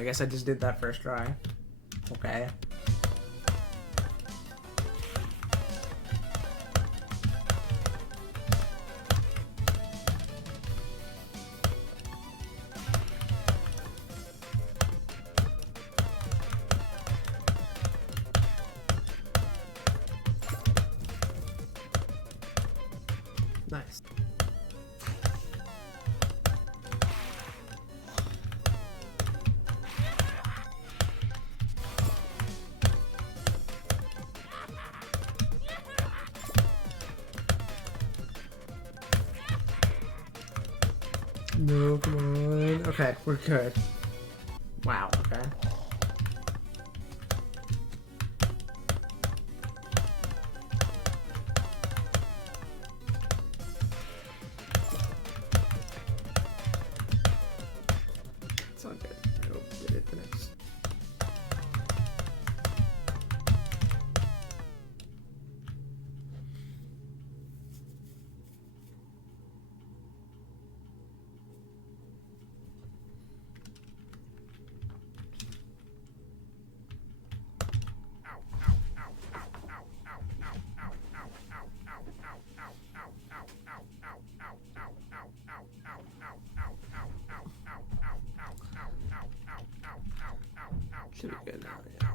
I guess I just did that first try. Okay. Nice. No, come on. Okay, we're good. Wow, okay. It's all good. I hope we did the next. Should be good now, yeah.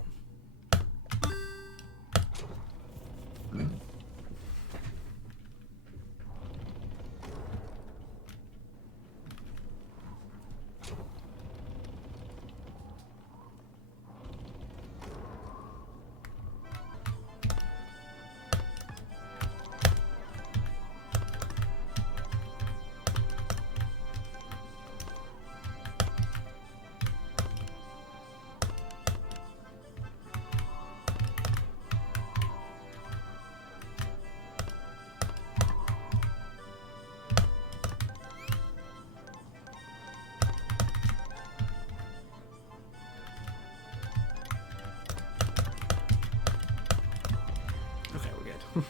Okay, we're good.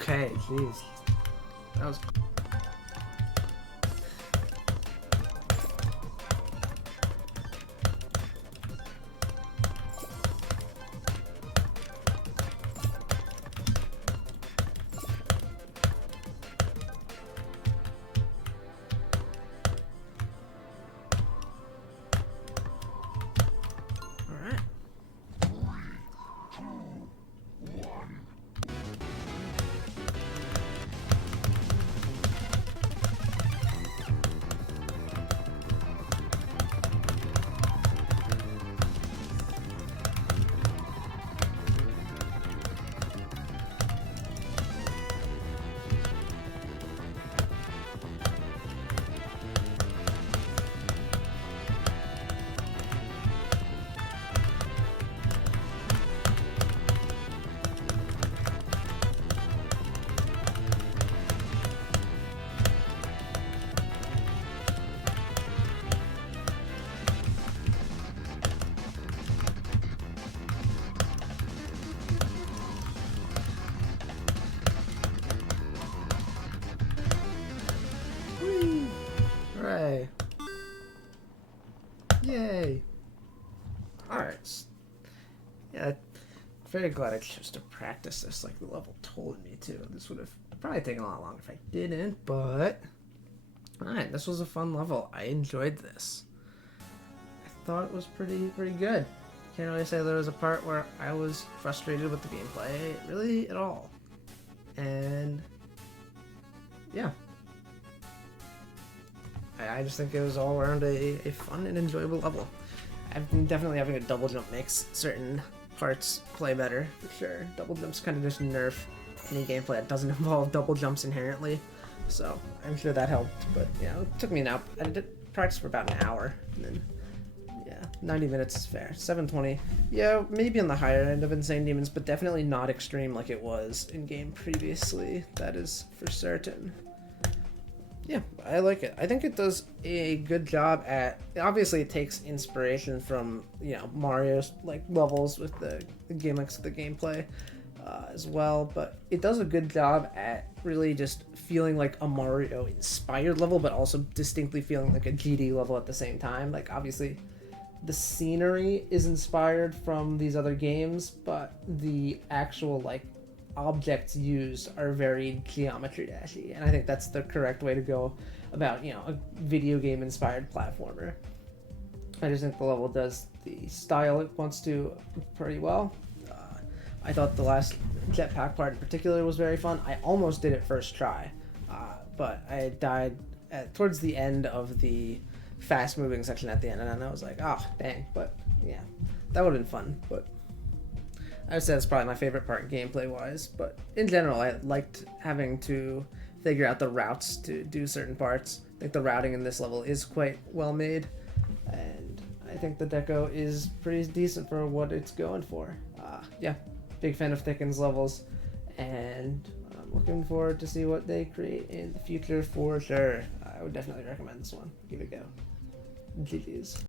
Okay, jeez. That was... Yay! Alright. Yeah, very glad I chose to practice this like the level told me to. This would have probably taken a lot longer if I didn't, but... Alright, this was a fun level. I enjoyed this. I thought it was pretty good. Can't really say there was a part where I was frustrated with the gameplay, really, at all. And... yeah. I just think it was all around a fun and enjoyable level. I've been definitely having a double jump makes certain parts play better, for sure. Double jumps kind of just nerf any gameplay that doesn't involve double jumps inherently. So I'm sure that helped, but yeah, it took me an hour. I did practice for about an hour, and then yeah, 90 minutes is fair. 720, yeah, maybe on the higher end of Insane Demons, but definitely not extreme like it was in game previously. That is for certain. Yeah, I like it. I think it does a good job at... Obviously, it takes inspiration from, you know, Mario's like levels with the gimmicks of the gameplay as well, but it does a good job at really just feeling like a Mario-inspired level, but also distinctly feeling like a GD level at the same time. Like, obviously, the scenery is inspired from these other games, but the actual, like, objects used are very geometry dashy, and I think that's the correct way to go about, you know, a video game inspired platformer. I just think the level does the style it wants to pretty well. I thought the last jetpack part in particular was very fun. I almost did it first try, but I died towards the end of the fast moving section at the end, and I was like, oh dang. But yeah, that would have been fun. But I would say that's probably my favorite part gameplay-wise, but in general, I liked having to figure out the routes to do certain parts. I think the routing in this level is quite well made, and I think the deco is pretty decent for what it's going for. Yeah, big fan of Thikn's levels, and I'm looking forward to see what they create in the future for sure. I would definitely recommend this one. Give it a go. GG's.